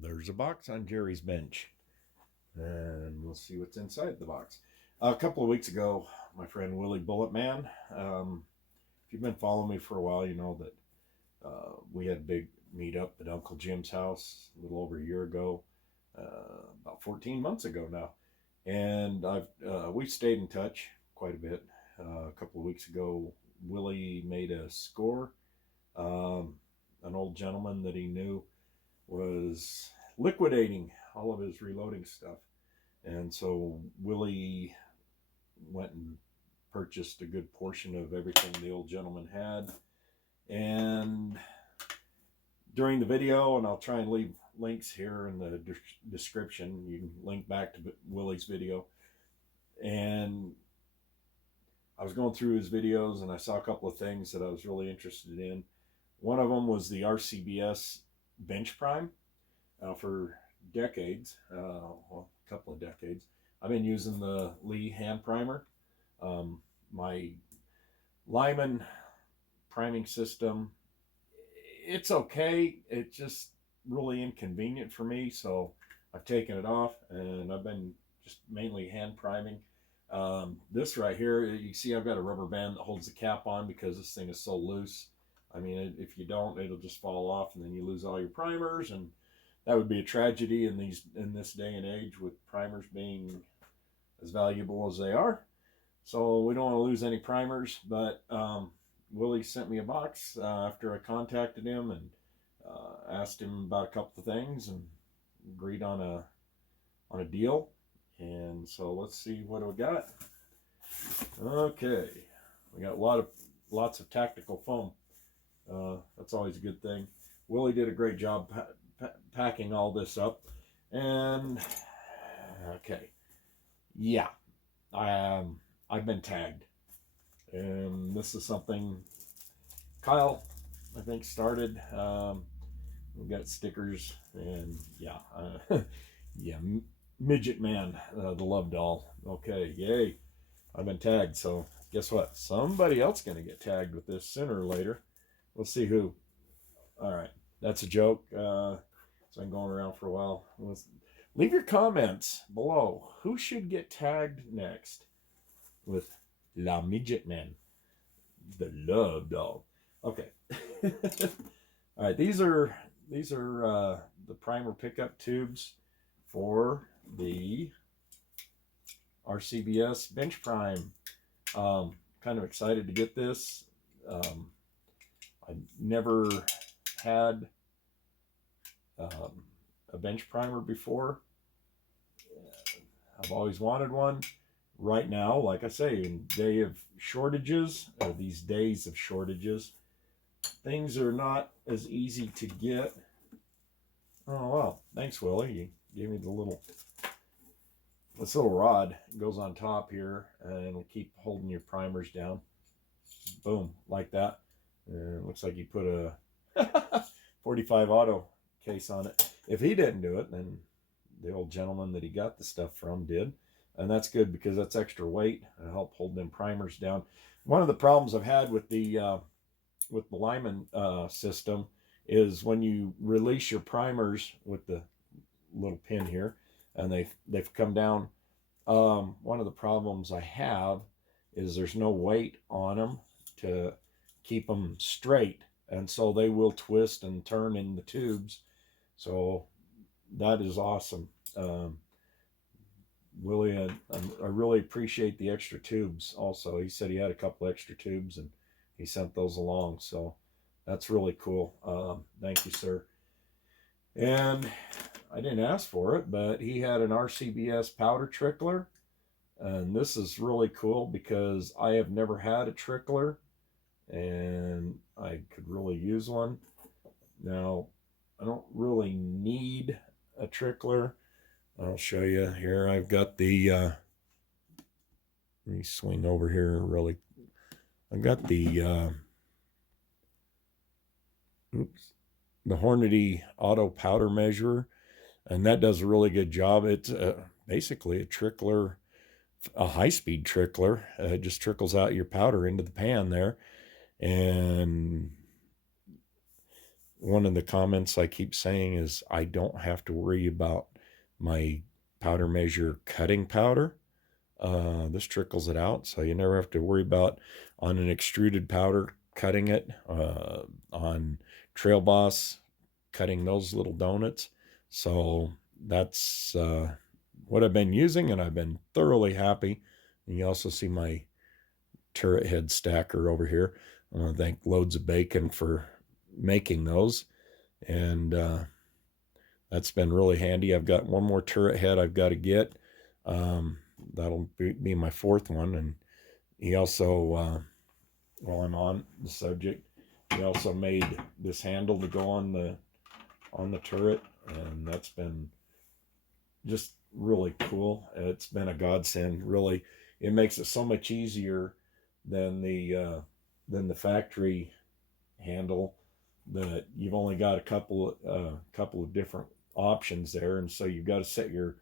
There's a box on Jerry's bench, and we'll see what's inside the box. A couple of weeks ago, my friend Willie Bulletman, if you've been following me for a while, you know that we had a big meetup at Uncle Jim's house a little over a year ago, about 14 months ago now. And we've stayed in touch quite a bit. A couple of weeks ago, Willie made a score. An old gentleman that he knew was liquidating all of his reloading stuff. And so Willie went and purchased a good portion of everything the old gentleman had. And during the video, and I'll try and leave links here in the description, you can link back to Willie's video. And I was going through his videos and I saw a couple of things that I was really interested in. One of them was the RCBS bench prime. For decades, well, a couple of decades, I've been using the Lee hand primer. My Lyman priming system, it's okay. It's just really inconvenient for me, so I've taken it off and I've been just mainly hand priming. This right here, you see I've got a rubber band that holds the cap on because this thing is so loose. I mean, if you don't, it'll just fall off and then you lose all your primers, and that would be a tragedy in this day and age with primers being as valuable as they are. So we don't want to lose any primers, but Willie sent me a box after I contacted him and asked him about a couple of things and agreed on a deal. And so let's see what we got. Okay, we got lots of tactical foam. That's always a good thing. Willie did a great job packing all this up. And okay, yeah, I've been tagged, and this is something Kyle, I think, started. We've got stickers, and yeah, yeah, Midget Man, the love doll. Okay, yay, I've been tagged. So guess what? Somebody else gonna get tagged with this sooner or later. We'll see who. All right, that's a joke. It's been going around for a while. Leave your comments below. Who should get tagged next with La Midget Man, the love doll? Okay. All right, these are the primer pickup tubes for the RCBS Bench Prime. Kind of excited to get this. I never had a bench primer before. I've always wanted one. Right now, like I say, in day of shortages, these days of shortages, things are not as easy to get. Oh well, thanks Willie. You gave me this little rod. It goes on top here and it'll keep holding your primers down. Boom, like that. And it looks like you put a 45 auto case on it. If he didn't do it, then the old gentleman that he got the stuff from did. And that's good because that's extra weight and help hold them primers down. One of the problems I've had with the Lyman system is when you release your primers with the little pin here and they've come down. One of the problems I have is there's no weight on them to keep them straight, and so they will twist and turn in the tubes. So that is awesome. Willie, I really appreciate the extra tubes also. He said he had a couple extra tubes and he sent those along, so that's really cool. Thank you, sir. And I didn't ask for it, but he had an RCBS powder trickler, and this is really cool because I have never had a trickler and I could really use one. Now, I don't really need a trickler. I'll show you here. I've got the, let me swing over here really. I've got the, the Hornady Auto Powder Measurer, and that does a really good job. It's basically a trickler, a high-speed trickler. It just trickles out your powder into the pan there. And one of the comments I keep saying is I don't have to worry about my powder measure cutting powder. This trickles it out, so you never have to worry about on an extruded powder cutting it, on Trail Boss cutting those little donuts. So that's what I've been using, and I've been thoroughly happy. And you also see my turret head stacker over here. I want to thank Loads of Bacon for making those, and that's been really handy. I've got one more turret head I've got to get. That'll be my fourth one. And he also, while I'm on the subject, he also made this handle to go on the turret, and that's been just really cool. It's been a godsend. Really, it makes it so much easier than the factory handle, that you've only got a couple of different options there, and so you've got to set your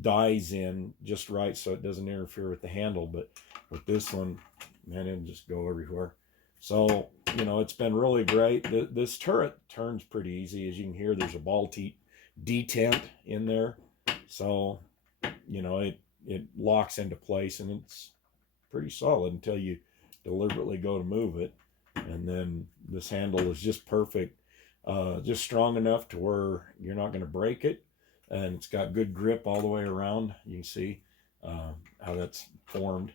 dies in just right so it doesn't interfere with the handle. But with this one, man, it'll just go everywhere. So, it's been really great. This turret turns pretty easy. As you can hear, there's a ball detent in there. So, it locks into place, and it's pretty solid until you deliberately go to move it. And then this handle is just perfect, just strong enough to where you're not going to break it. And it's got good grip all the way around. You can see how that's formed.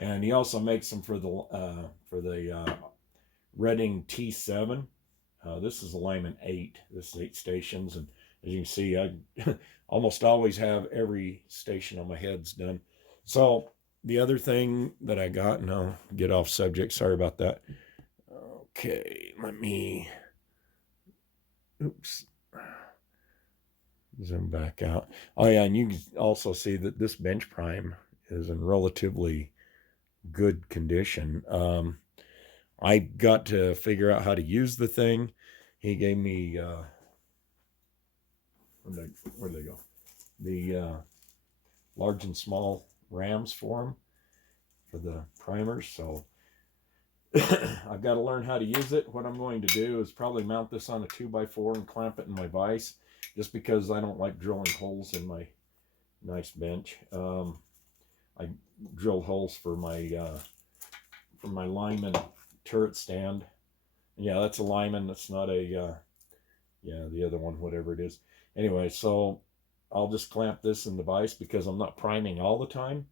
And he also makes them for the Redding T7. This is alignment 8. This is 8 stations, and as you can see, I almost always have every station on my heads done. So the other thing that I got, and I'll get off subject, sorry about that. Okay, let me, oops, zoom back out. Oh yeah, and you can also see that this bench prime is in relatively good condition. I got to figure out how to use the thing. He gave me, where'd they go? The large and small rams for him, for the primers. So I've got to learn how to use it. What I'm going to do is probably mount this on a 2x4 and clamp it in my vise, just because I don't like drilling holes in my nice bench. I drilled holes for my Lyman turret stand. Yeah, that's a Lyman. That's not a the other one, whatever it is. Anyway, so I'll just clamp this in the vise because I'm not priming all the time.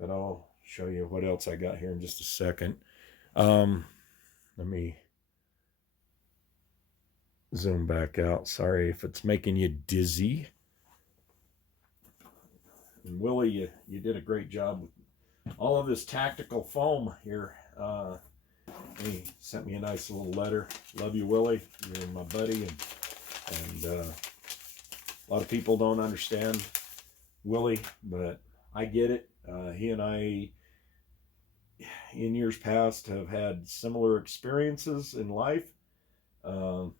But I'll show you what else I got here in just a second. Let me zoom back out. Sorry if it's making you dizzy. And Willie, you did a great job with all of this tactical foam here. He sent me a nice little letter. Love you, Willie. You're my buddy, and a lot of people don't understand Willie, but I get it. He and I, in years past, have had similar experiences in life, and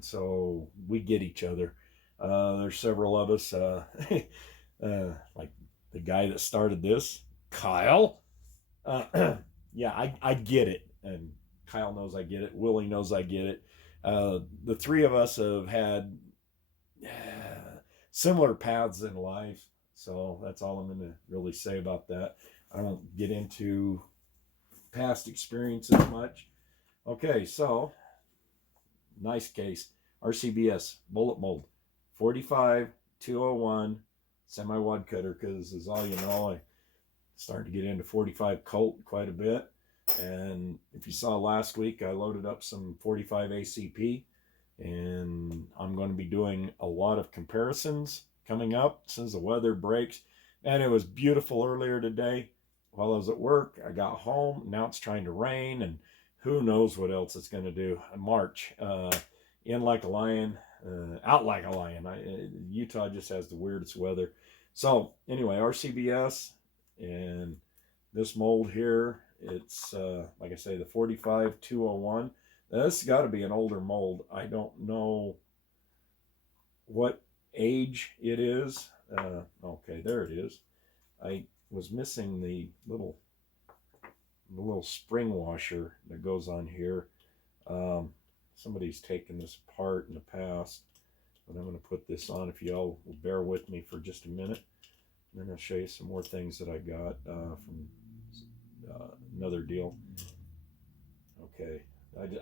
so we get each other. There's several of us, like the guy that started this, Kyle. Yeah, I get it, and Kyle knows I get it. Willie knows I get it. The three of us have had similar paths in life, so that's all I'm going to really say about that. I don't get into past experiences much. Okay, so nice case. RCBS bullet mold 45-201 semi-wad cutter, because as all you know, I started to get into 45 Colt quite a bit. And if you saw last week, I loaded up some 45 ACP, and I'm going to be doing a lot of comparisons coming up since the weather breaks. And it was beautiful earlier today while I was at work. I got home. Now it's trying to rain, and who knows what else it's going to do. March, in like a lion, out like a lion. Utah just has the weirdest weather. So anyway, RCBS, and this mold here, it's like I say, the 45-201. Now, this has got to be an older mold. I don't know what age it is. Okay, there it is. I was missing the little spring washer that goes on here. somebody's taken this apart in the past, but I'm going to put this on if y'all will bear with me for just a minute. And then I'll show you some more things that I got from another deal. Okay,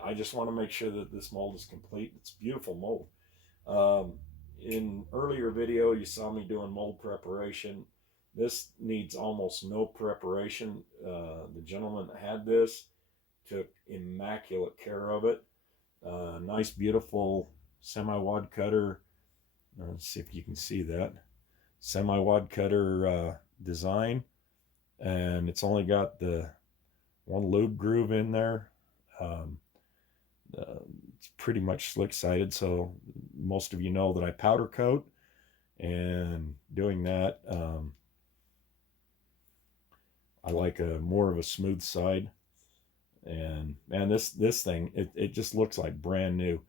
I just want to make sure that this mold is complete. It's beautiful mold. In earlier video, you saw me doing mold preparation. This needs almost no preparation. The gentleman that had this took immaculate care of it. Nice, beautiful semi-wad cutter. Let's see if you can see that. Semi-wad cutter design. And it's only got the one lube groove in there. It's pretty much slick-sided, so most of you know that I powder coat, and doing that, I like more of a smooth side. And man, this thing, it just looks like brand new.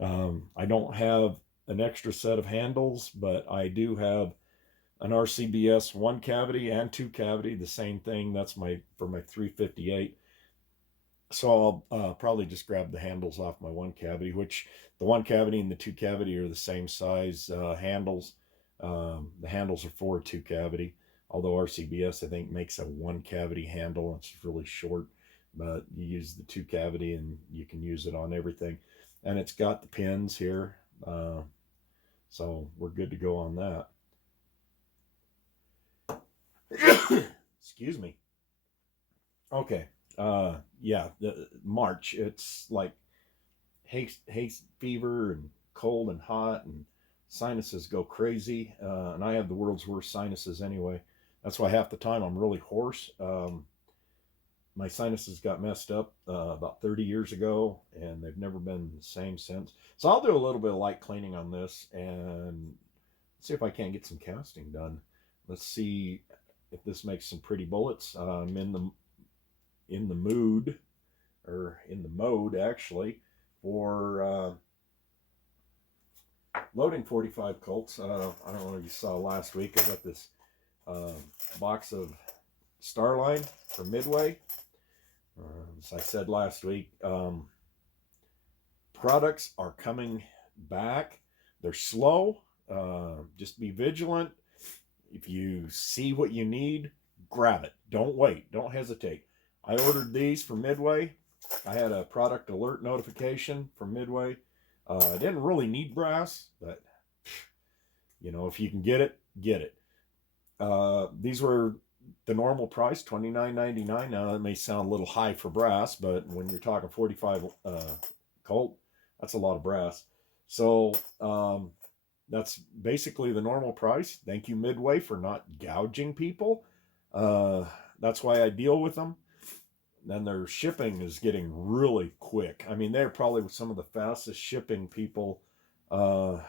I don't have an extra set of handles, but I do have an RCBS 1 cavity and 2 cavity, the same thing. That's for my 358. So I'll probably just grab the handles off my 1 cavity, which the 1 cavity and the 2 cavity are the same size handles. The handles are for a 2 cavity, although RCBS I think makes a 1 cavity handle. It's really short, but you use the 2 cavity and you can use it on everything. And it's got the pins here, so we're good to go on that. Excuse me. Okay. Yeah, March, it's like hay fever and cold and hot, and sinuses go crazy. And I have the world's worst sinuses anyway. That's why half the time I'm really hoarse. My sinuses got messed up about 30 years ago, and they've never been the same since. So I'll do a little bit of light cleaning on this and see if I can't get some casting done. Let's see if this makes some pretty bullets. I'm in the mood, or in the mode actually, for loading 45 Colts. I don't know if you saw last week, I got this box of Starline from Midway. As I said last week, products are coming back. They're slow. Just be vigilant. If you see what you need, grab it. Don't wait. Don't hesitate. I ordered these from Midway. I had a product alert notification from Midway. I didn't really need brass, but you know, if you can get it, get it. These were the normal price, $29.99. Now that may sound a little high for brass, but when you're talking 45 Colt, that's a lot of brass. So that's basically the normal price. Thank you, Midway, for not gouging people. That's why I deal with them. Then their shipping is getting really quick. I mean, they're probably some of the fastest shipping people for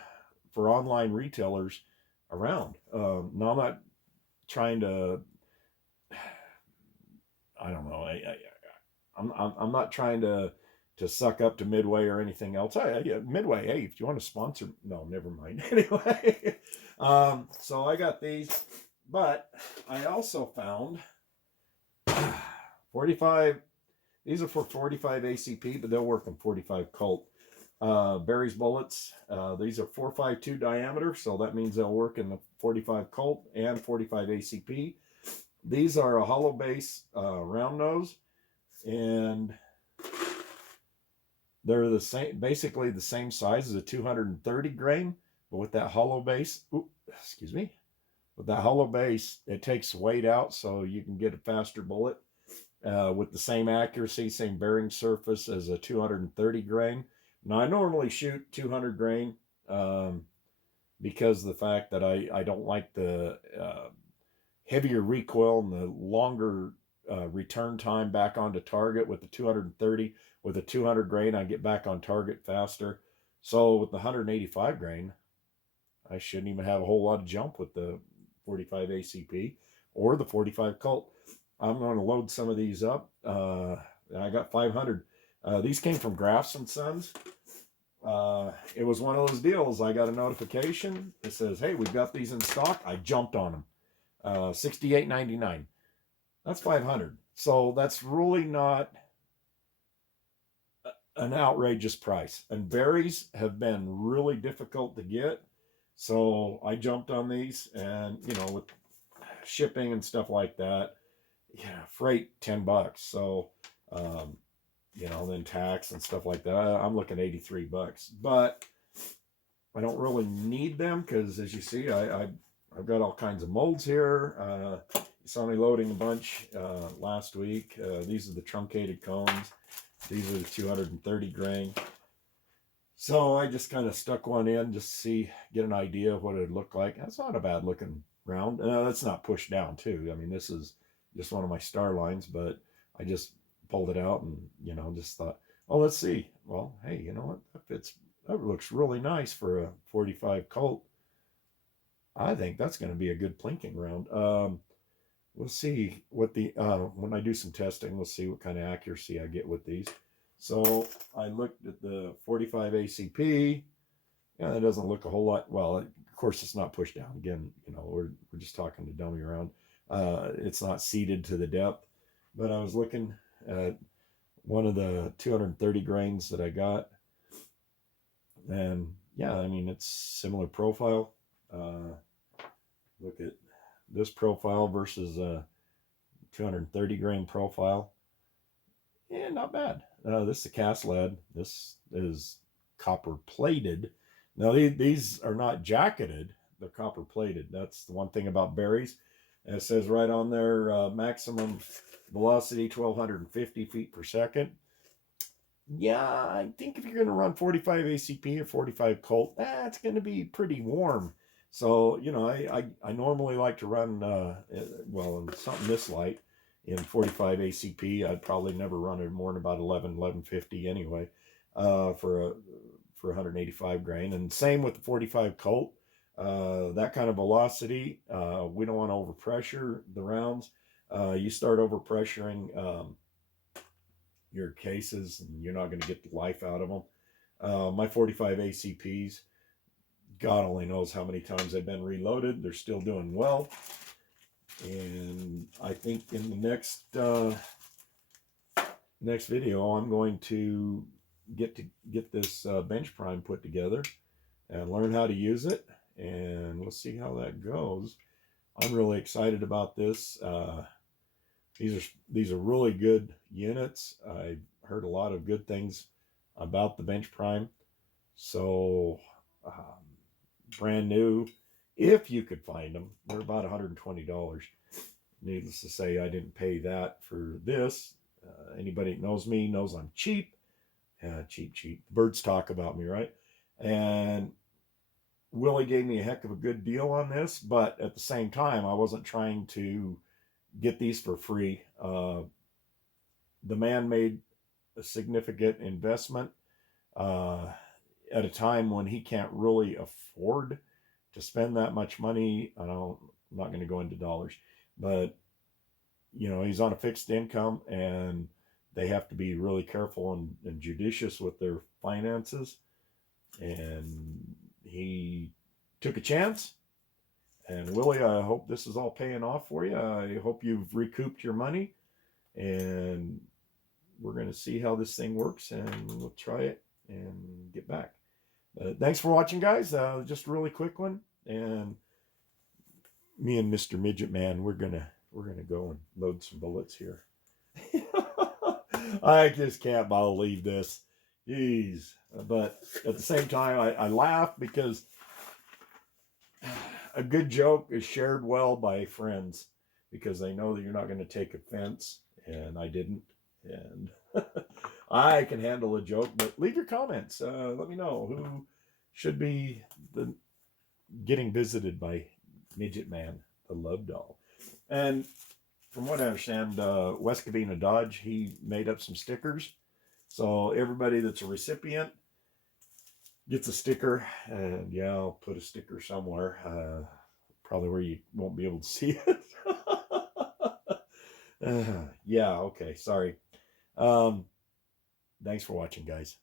online retailers around. Now, I'm not trying to, I don't know, I'm not trying to suck up to Midway or anything else. Midway, hey, if you want to sponsor, no, never mind. Anyway, so I got these, but I also found 45, these are for 45 ACP, but they'll work on 45 Colt. Barry's bullets, these are 4.52 diameter, so that means they'll work in the 45 Colt and 45 ACP. These are a hollow base round nose, and they're the same, basically the same size as a 230 grain, but with that hollow base, excuse me, with that hollow base, it takes weight out, so you can get a faster bullet. With the same accuracy, same bearing surface as a 230 grain. Now, I normally shoot 200 grain because of the fact that I don't like the heavier recoil and the longer return time back onto target with the 230. With a 200 grain, I get back on target faster. So with the 185 grain, I shouldn't even have a whole lot of jump with the 45 ACP or the 45 Colt. I'm going to load some of these up. I got 500. These came from Grafs and Sons. It was one of those deals. I got a notification. It says, hey, we've got these in stock. I jumped on them. $68.99. That's 500. So that's really not an outrageous price. And berries have been really difficult to get. So I jumped on these, and with shipping and stuff like that, yeah, freight $10. So then tax and stuff like that, I'm looking $83. But I don't really need them because, as you see, I've got all kinds of molds here. You saw me loading a bunch last week. These are the truncated cones. These are the 230 grain. So I just kind of stuck one in just to get an idea of what it'd look like. That's not a bad looking round. That's not pushed down too. I mean, this is just one of my star lines, but I just pulled it out and, just thought, oh, let's see. Well, hey, you know what? That looks really nice for a 45 Colt. I think that's going to be a good plinking round. We'll see what when I do some testing, we'll see what kind of accuracy I get with these. So I looked at the 45 ACP. Yeah, it doesn't look a whole lot. Well, of course, it's not pushed down. Again, we're just talking to dummy around. It's not seated to the depth. But I was looking at one of the 230 grains that I got. And yeah, I mean, it's similar profile. Look at this profile versus a 230 grain profile. Yeah, not bad. This is a cast lead. This is copper plated. Now these are not jacketed. They're copper plated. That's the one thing about berries. And it says right on there, maximum velocity 1,250 feet per second. Yeah, I think if you're going to run 45 ACP or 45 Colt, that's going to be pretty warm. So, I normally like to run, in something this light in 45 ACP. I'd probably never run it more than about 1150 anyway, for 185 grain. And same with the 45 Colt. That kind of velocity, we don't want to overpressure the rounds. You start overpressuring your cases, and you're not going to get the life out of them. My 45 ACPs, God only knows how many times they've been reloaded. They're still doing well. And I think in the next video, I'm going to get this bench prime put together and learn how to use it. And we'll see how that goes. I'm really excited about this. These are really good units. I've heard a lot of good things about the bench prime. So brand new, if you could find them, they're about $120. Needless to say, I didn't pay that for this. Anybody that knows me knows I'm cheap. Cheap. The birds talk about me, right? And Willie gave me a heck of a good deal on this, but at the same time, I wasn't trying to get these for free. The man made a significant investment at a time when he can't really afford to spend that much money. I'm not going to go into dollars, but he's on a fixed income, and they have to be really careful and judicious with their finances. And he took a chance. And Willie, I hope this is all paying off for you. I hope you've recouped your money, and we're going to see how this thing works, and we'll try it and get back. Thanks for watching, guys. Just a really quick one. And me and Mr. Midget Man, we're gonna go and load some bullets here. I just can't believe this. Jeez. But at the same time, I laugh because a good joke is shared well by friends, because they know that you're not going to take offense, and I didn't. And I can handle a joke, but leave your comments. Let me know who should be getting visited by Midget Man, the love doll. And from what I understand, West Covina Dodge, he made up some stickers. So everybody that's a recipient gets a sticker. And yeah, I'll put a sticker somewhere, probably where you won't be able to see it. Yeah, okay, sorry. Thanks for watching, guys.